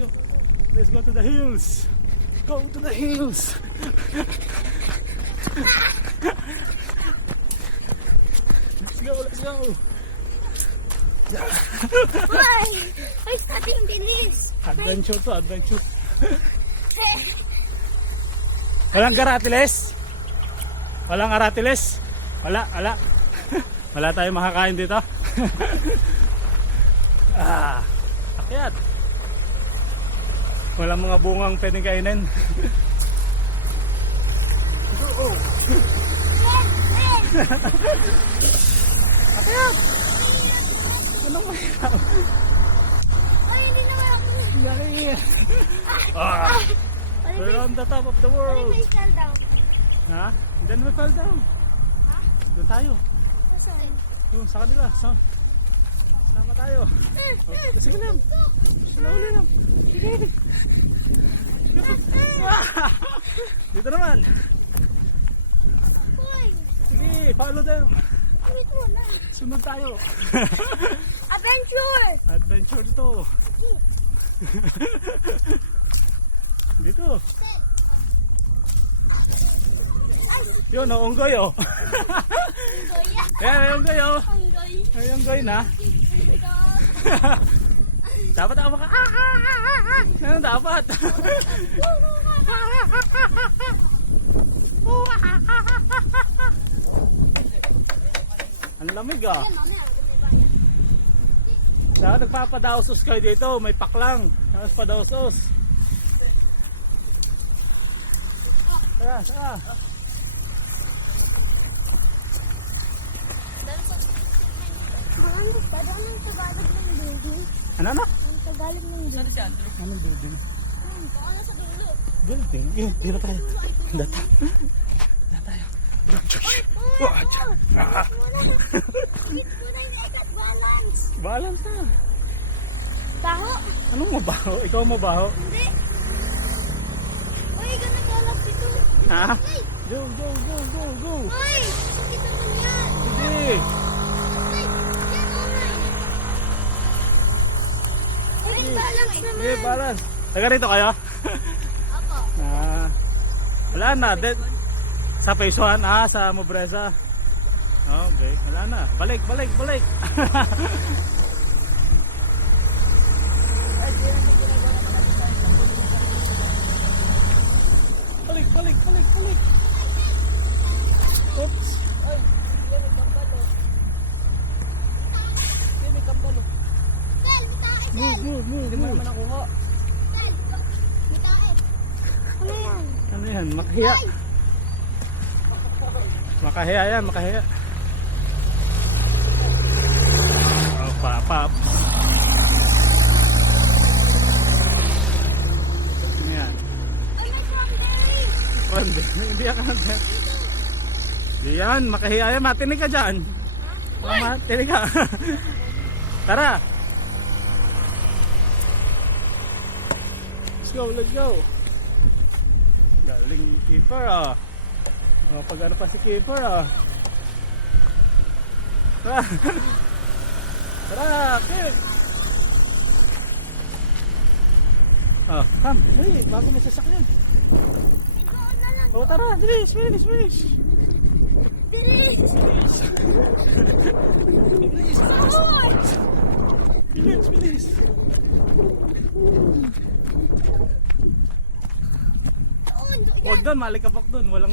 go. Let's go to the hills. Go to the hills. Let's go, let's go. Why? Ay, ating dinis. Adventure to, adventure. Walang garatiles? Walang aratiles? Wala, wala. Wala tayong makakain dito. Akyat. Walang mga bungang pwedeng kainin. Akyat. Anong mahirap? Ay, hindi naman ako. Galing. We're on the top of the What world. if I fell down? Ha? Then we fell down. Ha? Doon tayo. Saan? Yung sa kanila. Sama tayo. Sige lang. Slowly lang. Sige. Dito naman. Uy, Sige, follow them. ulit mo na. Sunod tayo. Adventure! Adventure to. Dito. Yun, unggoy oh. Goya. Ayan, unggoy oh. Unggoy. Ay, unggoy na. Dapat ako maka... Ano dapat? Ang lamig ah. Dapat nagpapadausos kayo dito. May paklang. Tapos padausos. Tara, tara. Ang Tagalog ng building. Ano na? Ang Tagalog ng building. Anong building? Baka nasa dulo. Building? Yun, dito tayo. Data. Data tayo. Balance. Balance na. Baho? Anong mabaho? Ikaw mabaho? Hindi. Uy, ganagalap dito. Ha? Uy! Go, go, go, go, go. Uy! Kita mo yan. Sige. Uy! Yan, uy! Uy, balance naman. Sige, balance. Taga rito kayo? Apo. Wala na. Sa phase 1, sa Mobresa. Okay, wala na. Balik, balik, balik. Balik, balik, balik, balik. Oops. Ay, yan may kambalo. Yan may kambalo. Sel, mutae, Sel. Move, move, move, Hindi mo move. naman nakuha. Sel, mutae. Ano yan? Ano yan? Makahiya. Makahiya yan, makahiya. Oh, papap. Ano yan? Ay, may strawberry. Hindi, hindi yan kanter. Hindi yan, makahiya yan. Matinig ka dyan. Matinig ka. Tara. Let's go, let's go. Galing keeper ah. Pag ano pa si keeper ah. Tara. Tara, kick. Come, dali, bago may sasakyan. Ikaw na lang. Oh, tara, bilis, bilis, bilis. Bilis. Bilis, Ahoy! bilis, bilis. Doon, doon. Huwag doon, malikapok doon. Walang